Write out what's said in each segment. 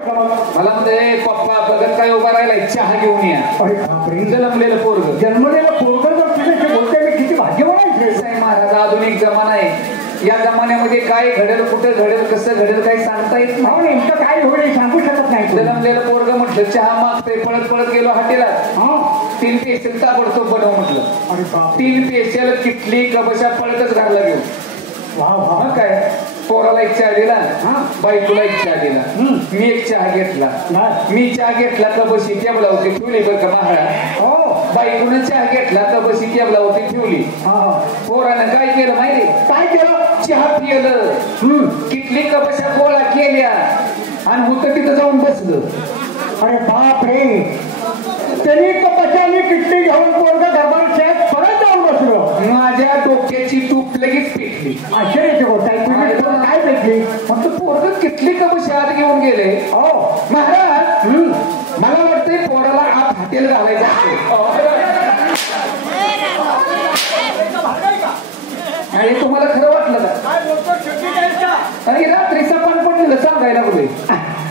मला म्हणते पप्पा बघत काय उभा राहिला चहा घेऊन या. जन्मलेलं पोरग बोलते मी किती भाग्यवान आहे महाराज. आधुनिक जमाना आहे. या जमान्यामध्ये काय घडेल कुठं घडेल कसं घडेल काही सांगता येत नाही. नेमकं काय होईल सांगू शकत नाही. जन्मलेलं पोरग म्हटलं चहा मागते पळत पळत गेलो हॉटेलात. 3 पेशल ताबडतोब बनव म्हटलं. 3 पेशल किटली कबशा पळतच घरला घेऊ. वा काय पोराला एक चहा दिला, बायकोला एक चहा दिला, मी एक चहा घेतला. मी चहा घेतला कबशी टेबलावरती ठेवली बरं का महाराज. बायकोनं चहा घेतला कबशी टेबलावरती ठेवली. पोरानं काय केलं माहिती? काय केलं? चहा पिलं, किटली कबशा गोळा केल्या आणि होतं तिथं जाऊन बसलं. अरे बाप रे, त्यांनी कबशाने किटली घेऊन पोरगा दरबार शाळेत परत जाऊन बसलो. माझ्या डोक्याची तूप लगेच पिटली. आश्चर्याची गोष्ट आहे. तुम्ही काय भेटली? फक्त पोरग किटली कबशा आत घेऊन गेले. महाराज मला वाटतंय पोराला आत हॉटेल घालायचं आणि तुम्हाला खरं वाटलं का? आणि रात्रीचा पण पडलेलं सांगायला लागलोय.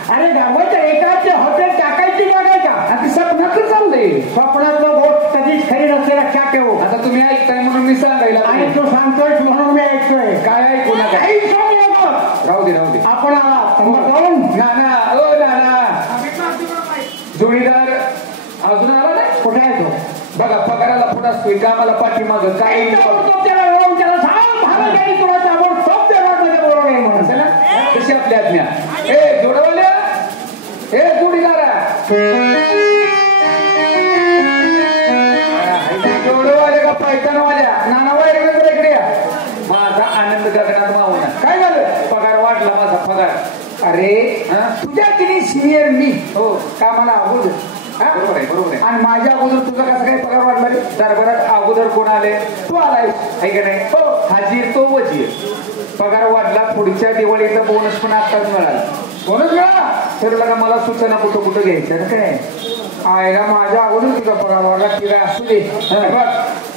अरे गावाच्या एकाचे हॉटेल टाकायची बघायचा. आता स्वप्नातच चाललंय. स्वप्नातलं गोष्ट कधीच खरी नसते, लक्षात ठेवू. आता तुम्ही ऐकताय म्हणून मी सांगायला. आणि तू सांगतोय म्हणून मी ऐकतोय. काय ऐकू नका. राहू दे आपण नाना ओ नाना जोडीदार अजून आला नाही. कुठे आहे तो? बघा पगाराला पुढे असतोय कामाला पाठीमाग काय कशी आपली आज्ञा. ए जोडवाल्या ए जोडीदारा जोडवाले का पैठणवाल्या नाना वाल्या इकडे या. माझा आनंद गगनात मावना. काय झालं? पगार वाढला माझा पगार. अरे तुझ्या किती सिनियर मी. हो कामाला अगोदर. बरोबर आहे. आणि माझ्या अगोदर तुझा कसं काही पगार वाढला रे? दरबारात अगोदर कोण आले? तू आलाय आहे का नाही? हो. हाजीर तो वजीर. पगार वाढला. पुढच्या दिवाळीचा बोनस पण आताच मिळाला. बोनस मिळाला तर बघा मला सूचना कुठं घ्यायचं ना काय. आयला माझ्या अगोदर तुझा पगार वाढला. ठीक आहे असू दे.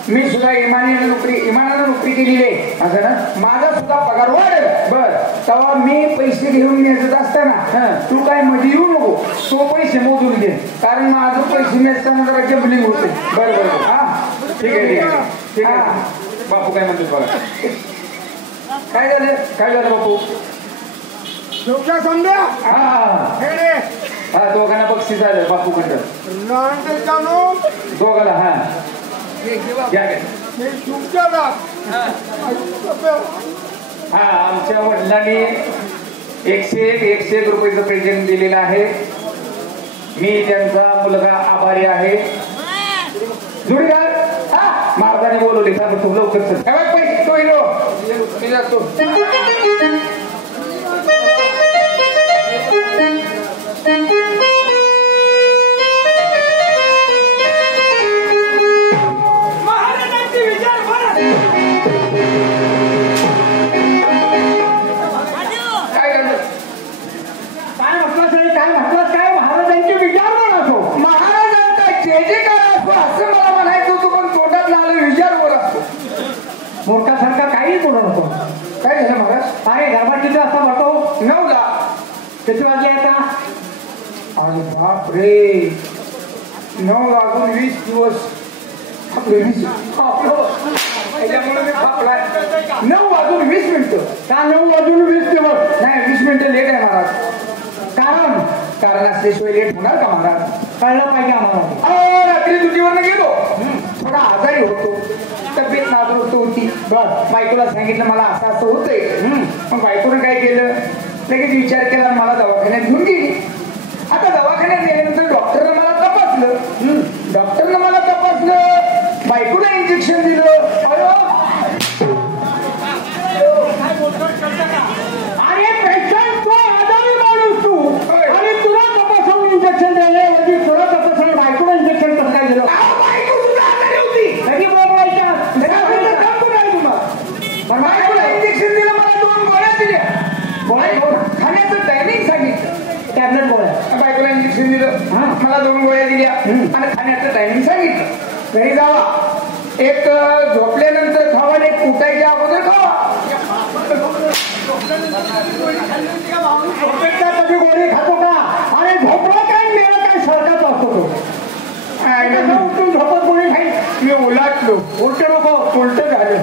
मी सुद्धा इमानानं नोकरी केलेली आहे. असं ना माझा सुद्धा पगार वाढेल. बर तेव्हा मी पैसे घेऊन येत असताना तू काय मध्ये येऊ नको. तो पैसे मोजून घे. कारण माझं पैसे नेसताना जरा जम्बलिंग होते. बरं ठीक आहे. बापू काय म्हणतो बघा. काय झालं बापू? संध्या हा दोघांना बक्षीस झालं बापू कडं. दोघाला हा आमच्या वडिलांनी 101 रुपयाचं प्रेझेंट दिलेलं आहे. मी त्यांचा मुलगा आभारी आहे. जोडीदार मारदाने बोलवले तू लवकर पैसे तो मी जातो. मोठ्यासारखा काही बोलू नको. काय झालं महाराज? अरे घरबार किती वाजता भरतो? 9ला. किती वाजले आता? अरे बाप रे, 9 वाजून 20 दिवस. त्याच्यामुळे मी फापलाय. 9 वाजून 20 मिनिटं. का 9 वाजून 20 दिवस? नाही 20 मिनिटं लेट आहे महाराज. कारण असल्याशिवाय लेट होणार का महाराज? कळलं पाहिजे आम्हाला. रात्री ड्युटीवर गेलो. थोडा आजारी होतो. तब्येत नाजूक होती. बायकोला सांगितलं मला असं होतंय. मग बायकोनं काय केलं? लगेच विचार केला मला दवाखान्यात घेऊन गेली. आता दवाखान्यात गेल्यानंतर डॉक्टरनं मला तपासलं. बायकोला इंजेक्शन दिलं. अरे पेशंट तू आजारी माणूस तू आणि तुला तपासून इंजेक्शन द्यायला तुला तपासून बायकोला इंजेक्शन कसं काय दिलं? बायको तुला आजारी होती. कधी बोलवायच्या बायकोला इंजेक्शन दिलं. मला 2 गोळ्या दिल्या. गोळ्या खाण्याचं टायमिंग सांगितलं. टॅबलेट गोळ्या. बायकोला इंजेक्शन दिलं. मला 2 गोळ्या दिल्या आणि खाण्याचं टायमिंग सांगितलं. घरी जावा. एक झोपल्यानंतर खावा आणि एक उठायच्या अगोदर खावा. कधी गोळी खातो का? होतो. उठून झोपत कोणी खाई. मी उलाटलो. उलट नको, उलट झालं.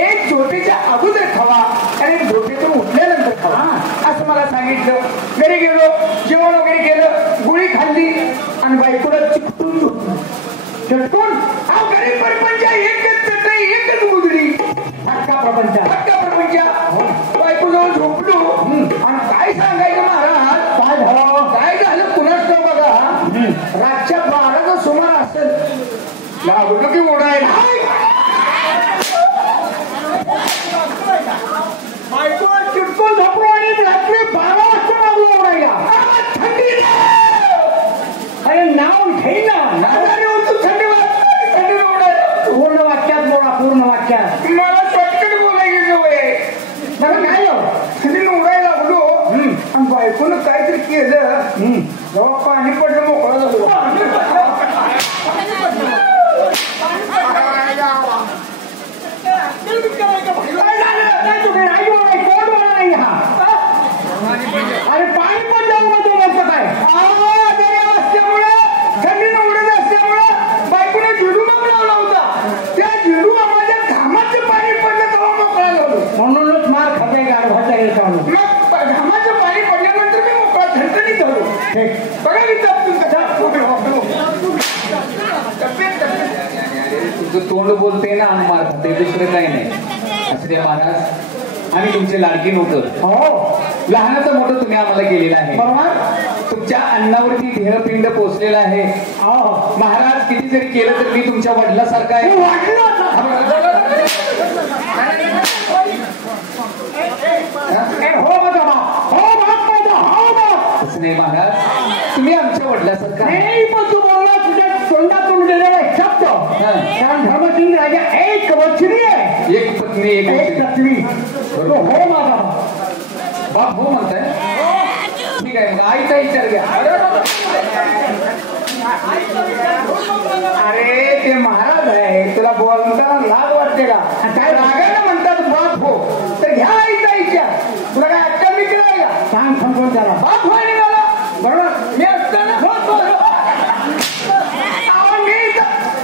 एक झोपेच्या अगोदर खावा आणि एक झोपेतून उठल्यानंतर खावा असं मला सांगितलं. घरी गेलो, जेवण वगैरे केलं, गोळी खाल्ली आणि बायकोला चिकटून झोपलो. चटकून अहो गरीब परपंच एकच चटई एकच उजडी फटका प्रपंच. फटका परपंच. बायको जवळ झोपलो आणि काय सांगायचं महाराज, काय झालं? काय झालं कुणाच तर बघा. रातच्या 12चा सुमार असेल, लागलो की ओढायला. बायको चिटकून झोपलो आणि रात्री 12 वाजता लागलो ओढायला. थंडी अरे नाव घेई ना. थंडी ओढायला. पूर्ण वाक्यात बोला, पूर्ण वाक्यात. मला पटकन बोलायची सवय आहे. मला काय थंडी ओढायला लागलो आणि बायकोनं काहीतरी केलं. जेव्हा पाणी पडलं मोकळा झालो. अरे पाणी पण जाऊ का तो लोक काय असल्यामुळे थंडीनं उडत असल्यामुळे बायकोने झेंडूबाम लावला होता. त्या झेंडूबामाच्या घामाचं पाणी पडलं तेव्हा मोकळा झालो. म्हणूनच मार खाते गाढवाचा याच्यावर. मग घामाचं पाणी पडल्यानंतर मी मोकळा थंडणीत झालो. बघा मी तुझं तोंड बोलते ना मार खाते, दुसरं काही नाही. असं महाराज आणि तुमचे लाडकी नव्हतं. हो, लहानाचं मोठं तुम्ही आम्हाला केलेलं आहे. बरोबर. तुमच्या अन्नावरती ध्येयपिंड पोचलेलं आहे. हो महाराज किती जरी केलं तर मी तुमच्या वडिलासारखा आहे. हो माझा बाप, हो बाप माझा, हो बाप. तसं नाही महाराज, तुम्ही आमच्या वडिलासारखा आहे. नाही पण तू बोलला तुझ्या तोंडातून गेलेला एक शब्द. कारण धर्मसिंग राजा एक वचनी आहे. एक पत्नी एक एक पत्नी. तो हो माझा बाप हो म्हणताय. ठीक आहे, मग आईचा विचार घ्या. अरे ते महाराज आहे, तुला बोलताना लाज वाटते का? काय रागाने म्हणतात बाप हो, तर घ्या आईचा विचार. तुला काय अक्कल मी केलाय का? सांग समजून त्याला. बाप होय निघाला बरोबर. मी असताना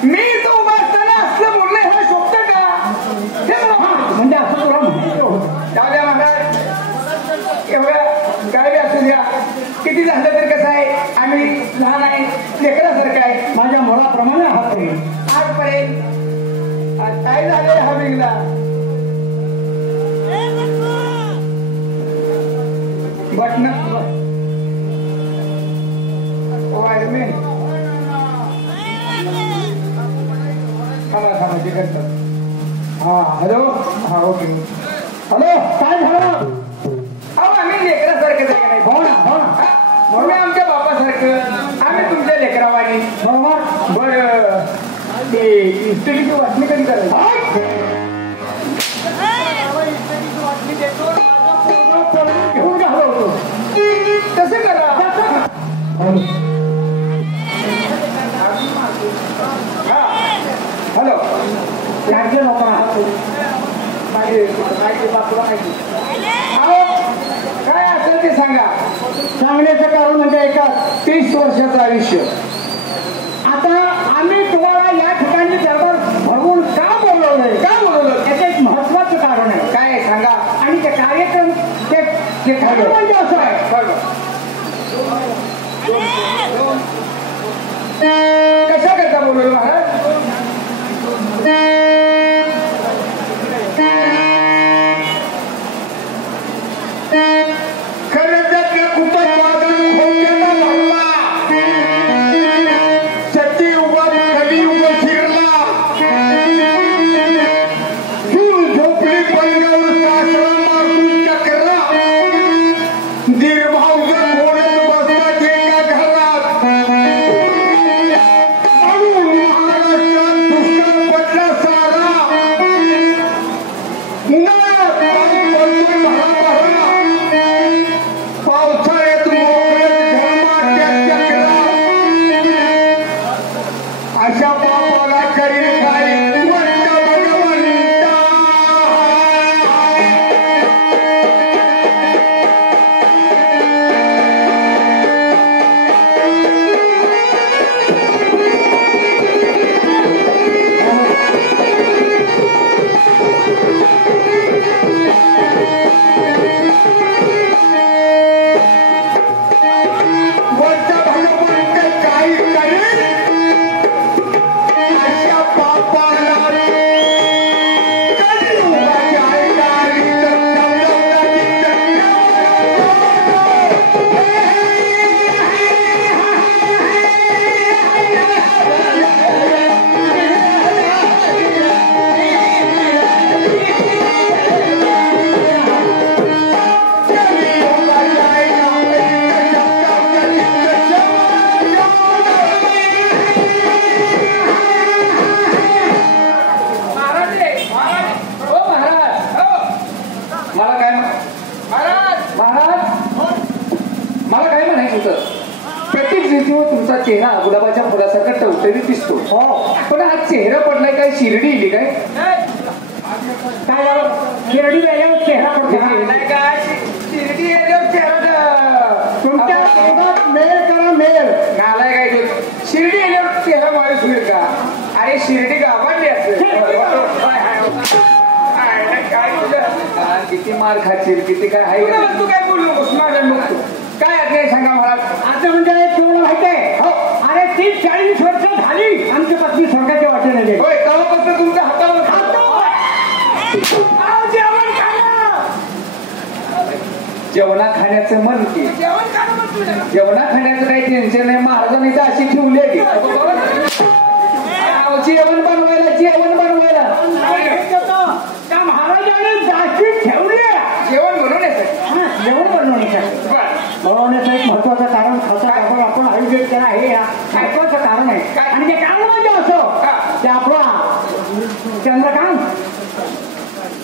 मी इथं उभा असताना असलं बोलणं ह्याला शोभतं का? हे म्हणजे असं तुला माहिती होतं. जाऊ द्या महाराज, एवढं काय असू द्या. किती झालं तर कसं आहे, आम्ही लहान आहे, लेकरासारखं आहे. माझ्या मुलाप्रमाणे आहात तुम्ही. आजपर्यंत काय झालंय हा वेगळा बटन वायरमेन थांबा जे करतात. हा हॅलो, हा ओके. हॅलो, काय झालं? अहो आम्ही लेकरासारखं आहे नाही. हो ना, हो ना. तुम्ही आमच्या बापासारखं, आम्ही तुमच्या लेकरावानी. बरोबर. बरं ते इस्टेटीची वाटणी कधी करायची? घेऊन घालवतो. तसं करा. हॅलो, लागले लोकांना काय असेल ते सांगा. सांगण्याचं कारण म्हणजे एका 30 वर्षाचं आयुष्य. आता आम्ही तुम्हाला या ठिकाणी दरबार भरवून का बोलवलंय, का बोलवलं? याचं एक महत्वाचं कारण आहे. काय आहे सांगा. आणि ते कार्यक्रम ते खरं म्हणजे असं आहे. कशा करता बोलवलं महाराज? खरंच खूपच वादन होत्याचा भरला. सती उभा कली उभं शिरला. झूल झोपडी पडल्यावर सासरा मारून चक्रा. दीर्भाव जर बोलत बसला एका घरात. रीतीवर तुमचा चेहरा गुलाबाच्या फुलासारखा टवटवीत दिसतो. पण हा चेहरा पडलाय काय शिर्डी इली काय? काय झालं? शिर्डी गेल्यावर चेहरा पडतो शिर्डी गेल्यावर चेहरा तुमच्या सोबत मेल करा मेल. नालाय काय तू? शिर्डी गेल्यावर चेहरा माणूस होईल का? अरे शिर्डी गावातली असेल. काय किती मार खाशील किती काय आहे तू काय बोलू नकोस माझ्या बघतो काय आहे सांगा मला. आता म्हणजे तुम्हाला माहिती आहे हो अरे 30-40 वर्ष झाली आमची पत्नी स्वर्गाच्या वाटेने गेली. होय तेव्हापासून तुमच्या हातावर खातो जेवण खाणं. जेवणा खाण्याचं मन की जेवणा खाण्याचं काही टेन्शन नाही. महाराजांनी तर अशी ठेवली आहे जेवण बनवायला त्या महाराजांनी जाशी ठेवली जेवण बनवण्यासाठी. जेवण बनवण्याचं एक महत्वाचं कारण खासा आपण आयोजित केला हे महत्वाचं कारण आहे. आणि ते कारण म्हणजे असं ते आपला चंद्रकांत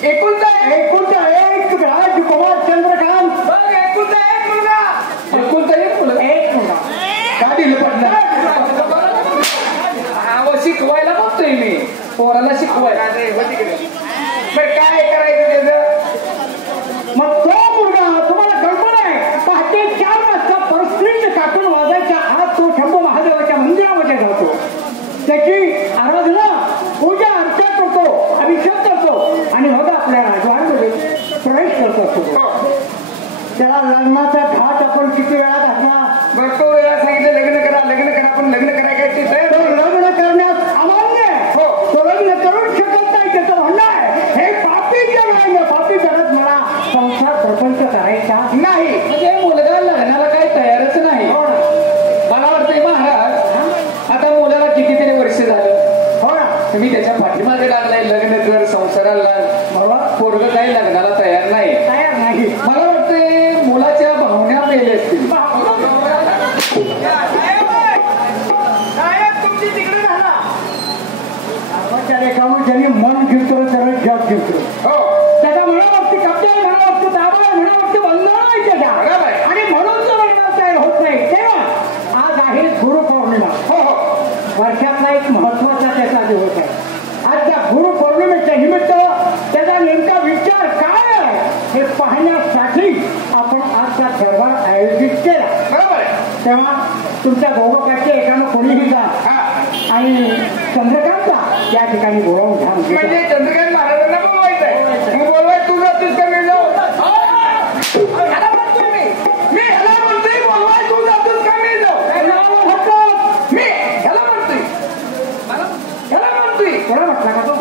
एकुलता एक राजकुमार चंद्रकांत एकुलता एक मुलगा का दिलं पडलं शिकवायला बघतोय मी पोराला शिकवायला. काय करायचं त्याचं? मग तो मुलगा तुम्हाला कल्पना आहे पहाटे 4 वाजता परस्त्रींच काटून वाजायच्या आत तो शंभू महादेवाच्या मंदिरामध्ये जातो. त्याची आराधना पूजा अर्चा करतो अभिषेक करतो आणि मग आपल्या राजवाड्यामध्ये प्रवेश करत असतो. त्याला लग्नाचा घाट आपण किती वेळा घातला? भरपूर वेळा सांगितलं लग्न करा पण लग्न करायला काय ते लग्न करण्यास अमान्य आहे. तो लग्न करूच शकत नाही त्याचं म्हणणं आहे हे पापी जग आहे. पापी जगात मला संसार प्रपंच करायचा नाही. म्हणजे मुलगा लग्नाला काही तयारच नाही. मला वाटतंय महाराज आता मुलाला कितीतरी वर्ष झालं हो ना तुम्ही त्याच्या पाठीमागे लागलाय लग्न कर संसाराला पोरगं काही लग्नाला तयार नाही. मला वाटतंय मुलाच्या भावना मेले असतील. तुमची तिकडे झाला रेखावर ज्यांनी मन जिंकतो सरळ जग जिंकतो. त्याचा म्हणावरती कब्जा म्हणावरती दाबा म्हणावरती बंधन आहे त्याच्या आणि म्हणून तो लग्नाला तयार होत नाही. तेव्हा आज आहे गुरुपौर्णिमा. वर्षातला एक महत्वाचा त्याचा दिवस आहे. आज त्या गुरुपौर्णिमेच्या निमित्त त्याचा नेमका विचार काय आहे हे पाहण्यासाठी आपण आजचा दरबार आयोजित केला. बरोबर तेव्हा तुमच्या दोघांपैकी एकानं कोणीही जा आणि चंद्रकांतला त्या ठिकाणी बोलावून घ्या. म्हणजे चंद्रकांत महाराजांना बोलवायचंय. मग बोलवाय तू जातोस का मी जाऊ? ह्याला म्हणतोय मी ह्याला म्हणतोय बोलवाय तू जातोस का मी जाऊ? मी ह्याला म्हणतोय कोणा म्हटला का तो?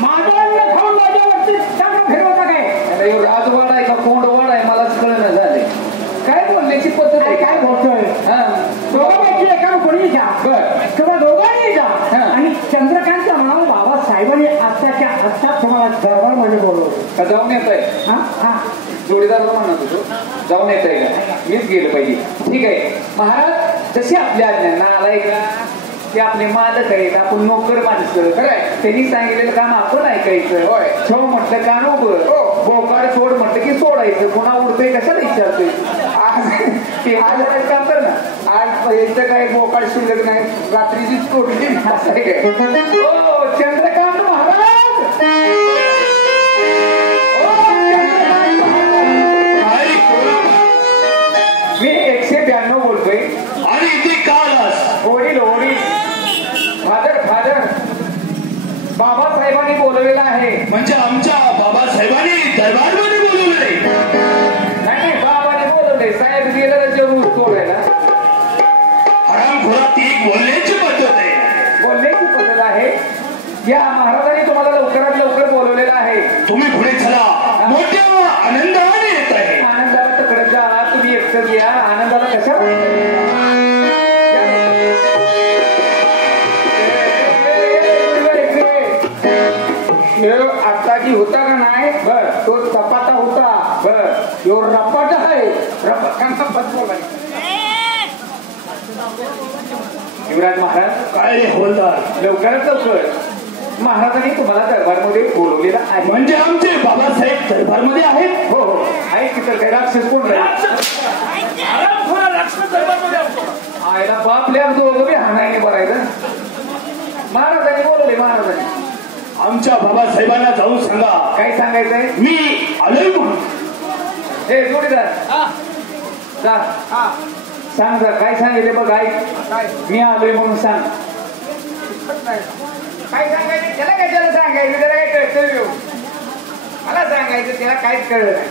माझ्याकडनं खाऊन माझ्यावरती चांगलं फिरवता काय? राजवाड आहे का कोंडवाड आहे मलाच कळणं झाले. काय बोलण्याची पद्धत आहे? काय बोलतोय? दोघांपैकी एकानं कोणी जा किंवा दोघांनी जा आणि चंद्रकांतला म्हणावं बाबासाहेबांनी आत्ताच्या आत्ता तुम्हाला दरबारमध्ये बोलवलं का जाऊन येत आहे? जोडीदाराला म्हणत होतो जाऊन येत आहे का? मीच गेलं पाहिजे. ठीक आहे महाराज जशी आपल्या आज्ञा नालाय का ते आपले मालक आहेत आपण नोकर माणसं खरंय. त्यांनी सांगितलेलं काम आपण ऐकायचं. होय छो म्हटलं का नको बोकाड सोड म्हटलं की सोडायचं. कोणा उडतंय कशाला विचारतोय? आज काम कर ना. आज याचं काय बोकाड शिल्लक नाही रात्रीची तोडली असं आहे काय? चंद्रकांत महाराज मी 192 बोलतोय आणि इथे कालच वडील फादर बाबासाहेबांनी बोलवलेलं आहे. म्हणजे आमच्या बाबासाहेबांनी दरबारमध्ये बोलवले नाही बाबाने बोलवले. साहेब गेलं जरूर तोडायला. हरामखोरात ती एक बोलण्याची पद्धत आहे. बोलण्याची पद्धत आहे. या महाराजांनी तुम्हाला लवकरात लवकर बोलवलेलं आहे. तुम्ही पुढे चला. मोठ्या आनंदाने येत आहे. आनंदाला तकडे जा. तुम्ही एकटं या आनंदाला कशा आता जी होता का नाही बर तो चपाता होता बर यो रपाटा आहे. युवराज महाराज काय रे होलदार लवकरात लवकर महाराजांनी तुम्हाला दरबारमध्ये बोलवलेलं आहे. म्हणजे आमचे बाबासाहेब दरबारमध्ये आहेत. हो हो आहे की. तर काय राक्षस कोण राहील? आयला बापल्या दोघं बी हाणायने बरायचं. महाराजांनी बोलवले. महाराजांनी आमच्या बाबासाहेबांना जाऊन सांगा. काय सांगायचंय? मी आलोय म्हणून. हे जोडीदार जा सांग जा. काय सांगितले बघ. ऐक. मी आलोय म्हणून सांग. काय सांगायचं त्याला? काय त्याला सांगायचं? त्याला काय कळतं? मला सांगायचं त्याला काहीच कळलं नाही.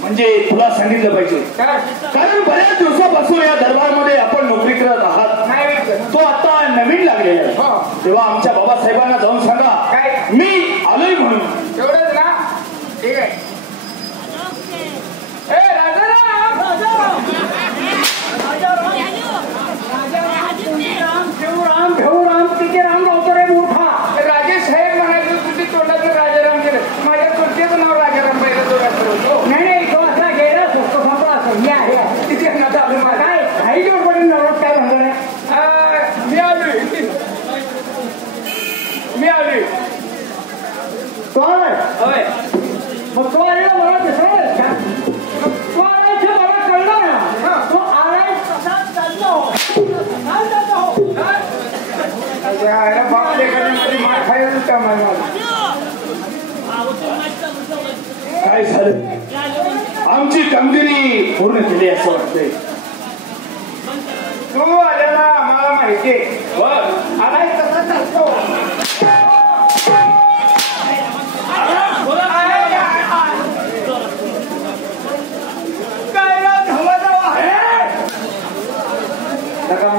म्हणजे तुला सांगितलं पाहिजे. कारण बऱ्याच दिवसापासून या दरबारमध्ये आपण नोकरी करत आहात. नाही तो आता नवीन लागलेला आहे. तेव्हा आमच्या बाबासाहेबांना जाऊन सांगा काय? मी आलोय म्हणून. एवढंच ना? ठीक आहे. ए राजाराम राम तिथे राम लावतो रे मोठा. राजेश साहेब म्हणायचं तुझी तोंडाचं राजाराम गेलं. माझ्या तुझ्याचं नाव राजाराम पहिलं दोघांचं होतो. नाही तो असा गेला सोपं संपला असं. या तिथे चालू काय काही जोड पडून नवरात काय म्हणतो नाही. मी आलोय होय. मग तो आलेला मला दिसणार का? तो आलायचं मला कळलं ना. तो आलाय कसा चाललो बापले करण्यासाठी मार खायला का मला. काय झालं? आमची कामगिरी पूर्ण केली असं वाटतंय. तू आले ना मला माहितीये. आलाय कसा चालतो.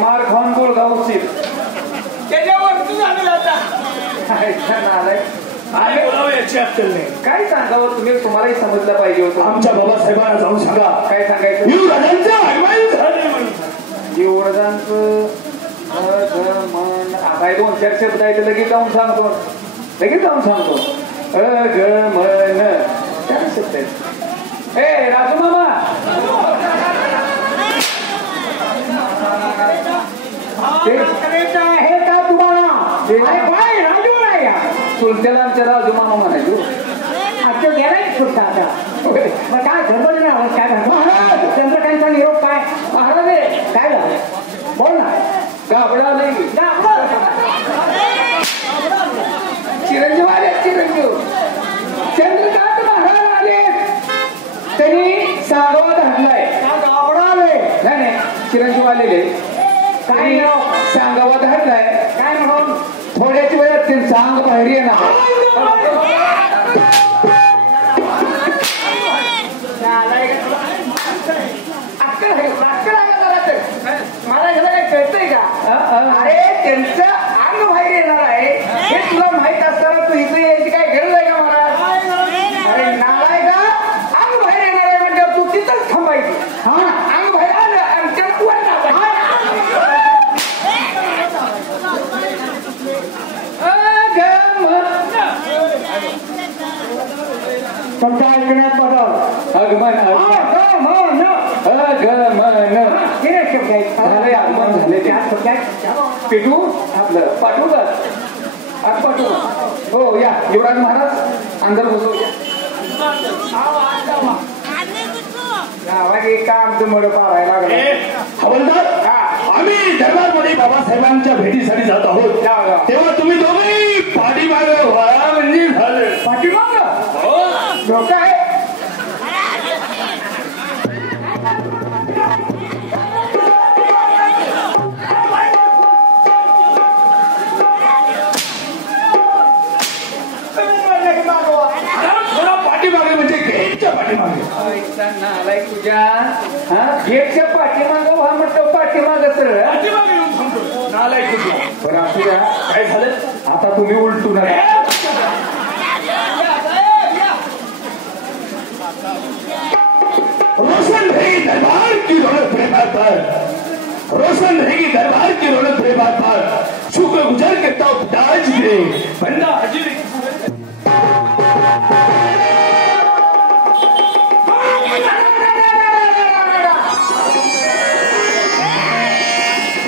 मार खाऊन गोळ गावशील. त्याच्यावर तू झालेला आता. याची अक्कल नाही. काय सांगावं तुम्ही? तुम्हालाही समजलं पाहिजे होतं. आमच्या बाबासाहेबांना जाऊन सांगा. काय सांगायचं? युवराजांचं आगमन झालंय म्हणून. युवराजांचं मन काय 2-4 शब्द आहे ते लगेच जाऊन सांगतो. अगमन 4 शब्द आहेत. ए राजू मामा हे का तुम्हाला? काय राजू नाही चुलत्याला आमच्या राजू मामा म्हणायचो. आजच्या गेलाय सुद्धा आता. मग काय धर्मच नाही. काय महाराज चंद्रकांतचा निरोप काय? महाराज काय झालं? बोल ना. गाबडा आले. चिरंजीव आले. चिरंजीव चंद्रकांत महाराज आले. त्यांनी सांगवा धरलाय. गाबडा आले. नाही चिरंजीव आलेले. काय सांगावा धरलाय. काय म्हणून? थोड्याच वेळात ते सांग बाहेर येणार. मला ह्याला काही कळतंय का? अरे त्यांचं अंग बाहेर येणार आहे हे तुला माहित असताना तू इथे यायची काय गरज आहे का महाराज? अरे नालाय का? अंग बाहेर येणार आहे म्हणजे तू तिथंच थांबायची. हा अंग बाहेर आलं आणि त्याला वर तुमच्या ऐकण्यात बदल. आगमन आगमन झालंय. आगमन झाले. पेटू आपलं पाठवू का? आग पाठवू. हो या युवराज महाराज अंदर बसू. गावात काम तुम्हाला पाहायला लागलं. हवलदार आम्ही दरबारमध्ये बाबासाहेबांच्या भेटीसाठी जात आहोत. तेव्हा तुम्ही दोघेही पाठीमागे व्हा म्हणजे झालं. पाठीमाग डोकं आहे. पाठीमागे म्हणजे गेटच्या पाठीमागे. नालाय तुझ्या गेटच्या पाठीमागं व्हा म्हटलं. पाठीमागं तर नालाय तुझ्या. बरं असूया. काय झालं? आता तुम्ही उलटू नका. रोशन रहेगी दरबार की रौनक प्रेमार पर. रोशन रहेगी दरबार की रौनक प्रेमार पर. शुक्र गुजार करता हूँ पिताज गिरे बंदा हाजिर.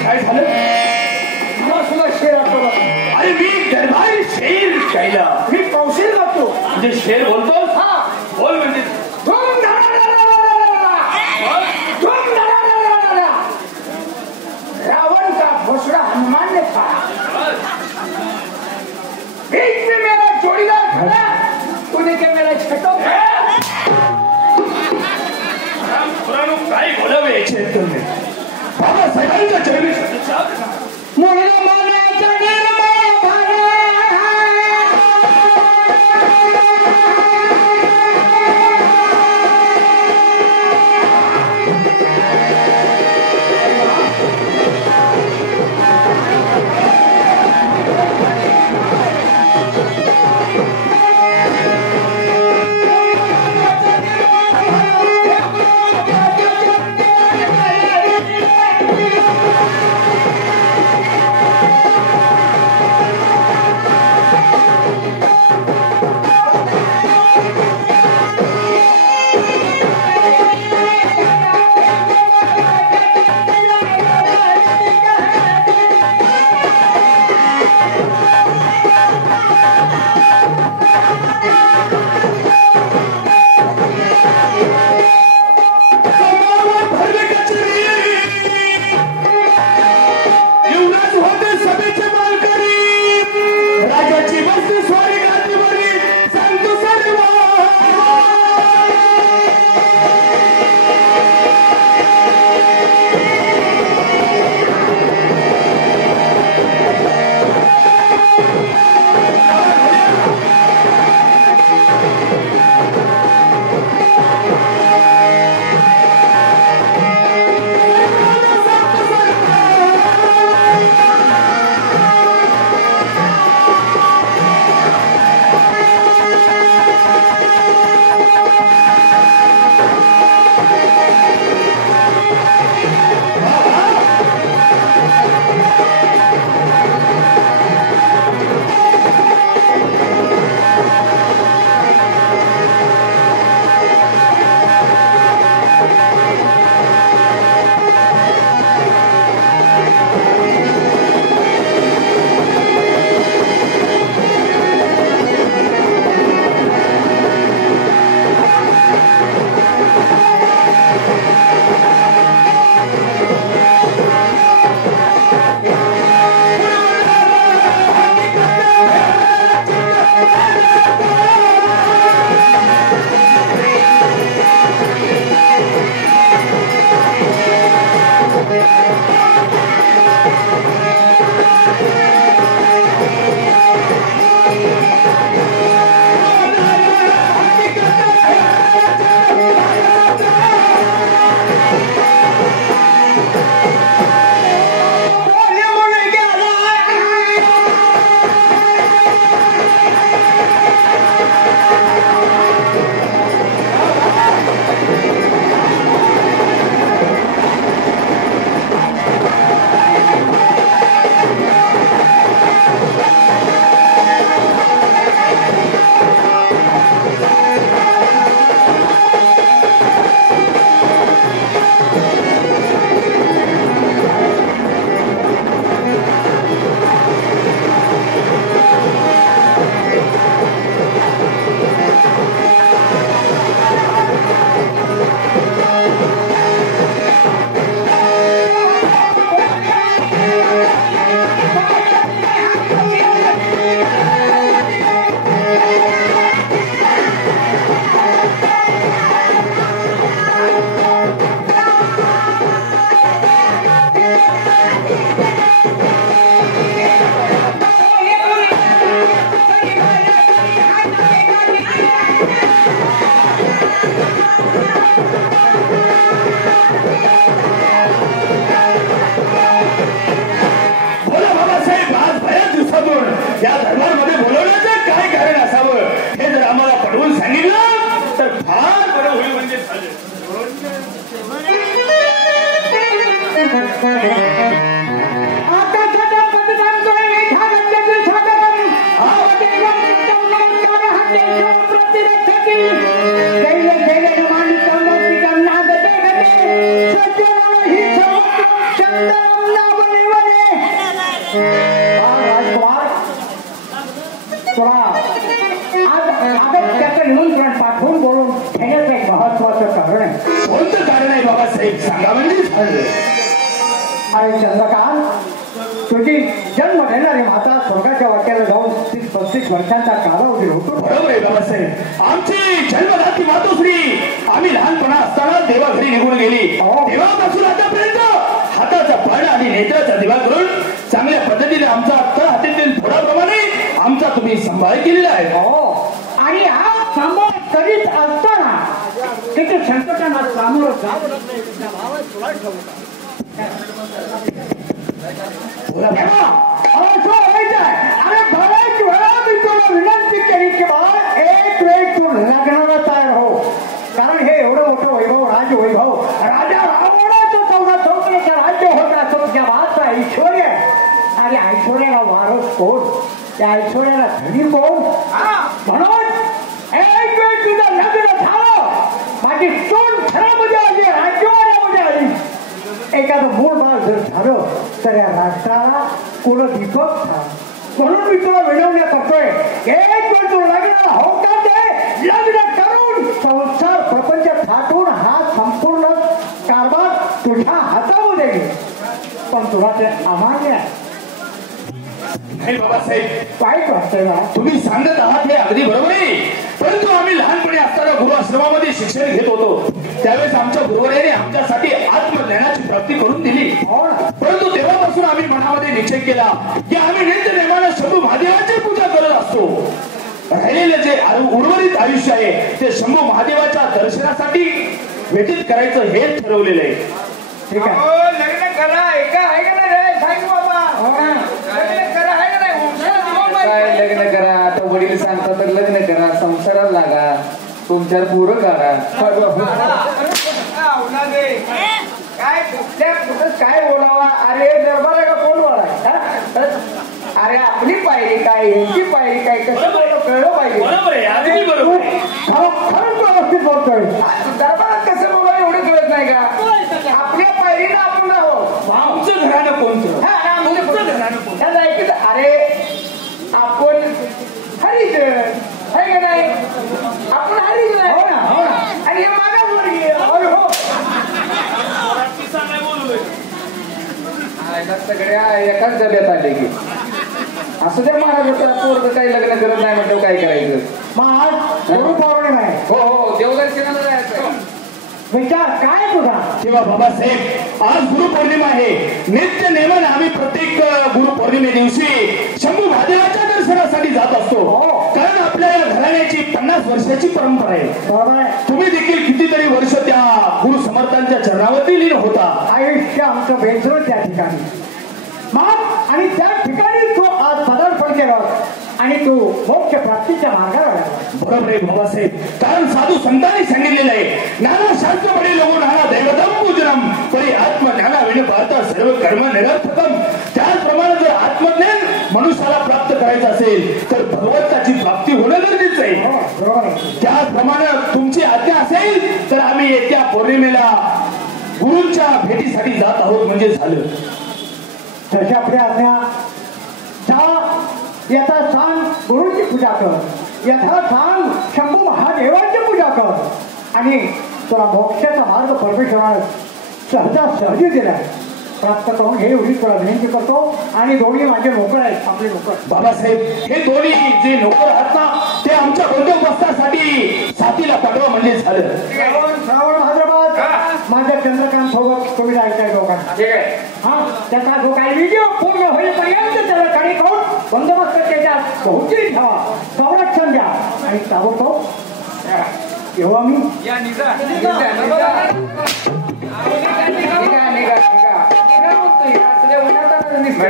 काय झालं? मला सुद्धा शेर आठवला. अरे मी दरबारी शेर म्हणजे शेर बोलतोस? हा बोल म्हणजे धूम धडाधडाधडाधडा. धूम धडाधडाधडाधडा. रावण का घोषणा हनुमान ने पाया, बीच में मेरा जोड़ीदार खड़ा, तूने क्या मेरा छटो काय बोलावे याचे तुम्ही बाबासाहेबांच्या चरणी मुलगा मानाचा निर्मळ भारा. बाबासाहेब सांगा म्हणजे झालं. अरे चंद्रकांत, तुझी जन्म घेणारी माता स्वर्गाच्या वाट्याला जाऊन 30-35 वर्षांचा कालावधी होतो. बरोबर आहे बाबासाहेब. आमची जन्मदाती मातोश्री आम्ही लहानपणा असताना देवाघरी निघून गेली. तेव्हापासून आतापर्यंत हाताचा पाळणा आणि नेत्राचा दिवा करून चांगल्या पद्धतीने आमचा तळ हातातील थोड्याप्रमाणे आमचा तुम्ही सांभाळ केलेला आहे. हो, आणि हा सांभाळ करीत असताना तिथे संकटांना सामोरं जात विनंती केली की बाबा एक वेळ तू लग्नाला तयार हो, कारण हे एवढं मोठं वैभव, राजवैभव, राजा रावणाचं 14 चौकड्याचं राज्य होत असतो. त्या बादचा ऐश्वर्य आणि ऐश्वर्याला वारस कोण, त्या ऐश्वर्याला धनी कोण. म्हणून एक वेळ तुझं लग्न झालं, माझी सोन घरामध्ये आली, राज्यवाड्यामध्ये आली, एखादं मूळ भाग जर झालं तर या राष्ट्राला कोण दीपक था. म्हणून मी तुला विनवण्या करतोय, एक वेळ तू लग्नाला होकार दे. लग्न करून संसार प्रपंच थाटून हा संपूर्ण कारभार तुझ्या हातामध्ये घे. पण तुला ते अमान्य आहे. नाही बाबासाहेब, काय वाटतंय ना, तुम्ही सांगत आहात हे अगदी बरोबर आहे. परंतु आम्ही लहानपणी असताना गुरु आश्रमामध्ये शिक्षण घेत होतो, त्यावेळेस आमच्या गुरुवर्याने आमच्यासाठी आत्मज्ञानाची प्राप्ती करून दिली. परंतु तेव्हापासून आम्ही मनामध्ये निश्चय केला की आम्ही नित्य नेमानं शंभू महादेवाची पूजा करत असतो. राहिलेलं जे उर्वरित आयुष्य आहे ते शंभू महादेवाच्या दर्शनासाठी व्यतीत करायचं हेच ठरवलेलं आहे. ठीक आहे, लग्न करा. एका आहे का नाही रे सांग बाबा, लग्न करा आहे का नाही. काय लग्न करा, आता वडील सांगतात तर लग्न करा, संसाराला लागा, तुमच्यावर पूरक करा. काय कुठल्या कुठं काय बोलावा. अरे दरबार का कोण बोलाय. अरे आपली पायरी काय, ह्यांची पायरी काय, कसं बोललं कळलं पाहिजे. खरंच व्यवस्थित बोलतोय. दरबारात कसं बोलावं एवढं कळत नाही का. आपल्या पायरीला आपण राहो. आमचं घराणं कोणतं, त्याला ऐकलं. अरे आपण हरीच आहे का नाही, आपण हरीच नाही. हो ना, हो ना. आणि हे मागासवर्गीय. हो सगळ्या एकाच डब्यात आले की असं जर महाराज होता पोरग काही लग्न करत नाही म्हटलं काय करायचं. मग आज गुरुपौर्णिमा आहे. हो हो, देवदर्शनाला जायचं. विचार काय तुझा. तेव्हा बाबासाहेब आज गुरुपौर्णिमा आहे. नित्य नेमानं आम्ही प्रत्येक गुरुपौर्णिमे दिवशी शंभू महादेवाच्या दर्शनासाठी जात असतो. कारण आपल्या या घराण्याची 50 वर्षाची परंपरा आहे. बरोबर आहे. तुम्ही देखील कितीतरी वर्ष त्या गुरु समर्थांच्या चरणावरती लीन होता. आयुष्य आमचं बेंचरो त्या ठिकाणी मग, आणि त्या ठिकाणी तू आज पदार्पण केलं आणि तू मोक्ष प्राप्तीच्या मार्गाला लागला. बरोबर आहे बाबासाहेब. कारण साधू संतांनी सांगितलेलं आहे, नाना शास्त्र पडे लोक नाना दैवतम पूजनम परी आत्मज्ञाना विण पाहता सर्व कर्म निरर्थकम. त्याचप्रमाणे जर आत्मज्ञान मनुष्याला प्राप्त करायचं असेल तर भगवंताची प्राप्ती होणं गरजेचं आहे. बरोबर आहे. त्याचप्रमाणे तुमची आज्ञा असेल तर आम्ही येत्या पौर्णिमेला गुरूंच्या भेटीसाठी जात आहोत म्हणजे झालं. तशी आपली आज्ञा. यथा सांग गुरुची पूजा कर, यथा सांग शंभू महादेवाची पूजा कर, आणि तुला मोक्षाचा मार्ग परमेश्वराने सहजासहजी दिलाय. प्राप्त करून हे एवढी तुला विनंती करतो. आणि दोन्ही माझे नोकर आहेत, आपले नोकर. बाबासाहेब हे दोन्ही जे नोकर आहात ना ते आमच्या बंदोबस्तासाठी साथीला पाठवा म्हणजे झालं. श्रावण भाद्रपद माझ्या चंद्रकांत सोबत तुम्ही जायचंय दोघांना. हा, त्याचा जो काही व्हिडिओ पूर्ण होईपर्यंत त्याला कडे करून बंदोबस्त त्याच्या बहुती ठेवा, संरक्षण द्या आणि ताबडतोब येऊ आम्ही.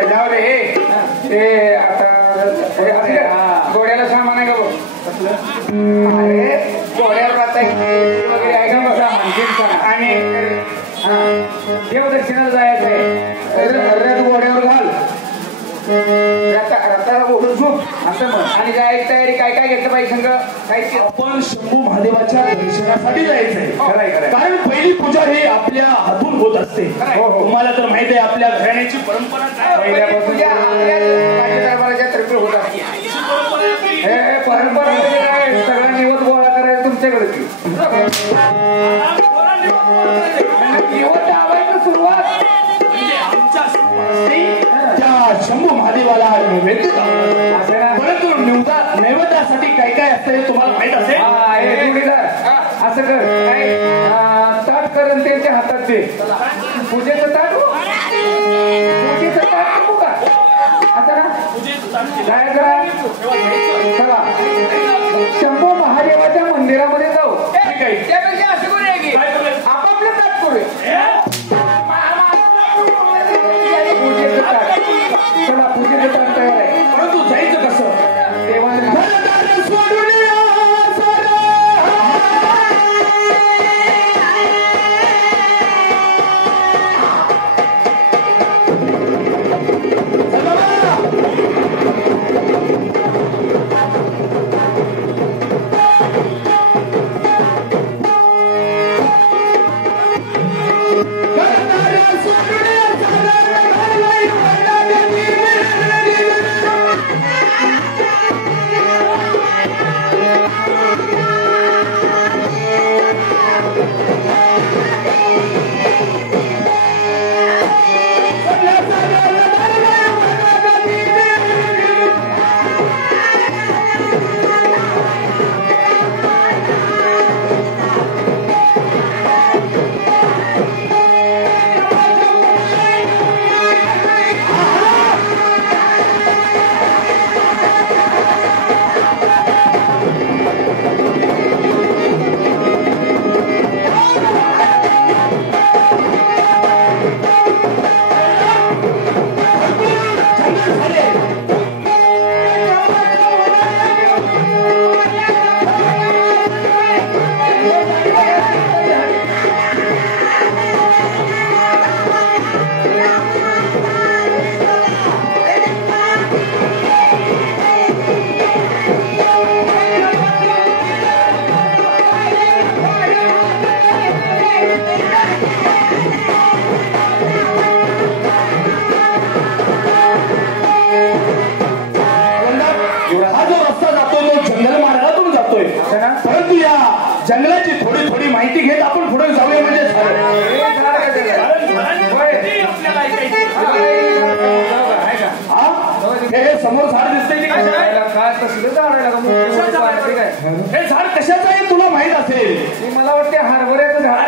जाऊ रे. ते आता गोड्याला सामान आहे का बघ. अरे गोड्यावर आता वगैरे आहे का बघा सामान. आणि देवदर्शनाला जायचं आहे. गोड्यावर घाल, रथाला ओढून झोप असं म्हण. आणि जायची तयारी काय काय घेतलं पाहिजे संघ. काय आपण शंभू महादेवाच्या दर्शनासाठी जायचंय. खरंय. कारण पहिली पूजा ही आपल्या हातून होत असते. तुम्हाला तर माहिती आहे आपल्या घराण्याची परंपरा पूजा आपल्या दरबाराच्या तर्फे होत असते. परंपरा सगळा निवत गोळा करायचं तुमच्याकडे. जेवण लावायचं सुरुवात त्या शंभू महादेवाला नैवेद्य असं ना? परंतु नैवेद्यासाठी काय काय असतं हे तुम्हाला माहित असेल. हा हे जोडीदार असं कर काय ताट करून त्यांच्या हातात दे. पूजेचं ताट नको का असं ना काय करा चला शंभू महादेवाच्या मंदिरामध्ये जाऊ. ठीक आहे. त्यापेक्षा असं करूया की आपापलं ताट करूया. पूजेचं ताट चला पूजेचं ताट तयार आहे. परंतु जायचं कसं. देवाने घरदार सोडून या सारं. परंतु या जंगलाची थोडी थोडी माहिती घेत आपण पुढे जाऊया म्हणजे हे समोर झाड दिसतंय हे झाड कशाचं आहे तुला माहित असेल. मला वाटते हरभऱ्याचं झाड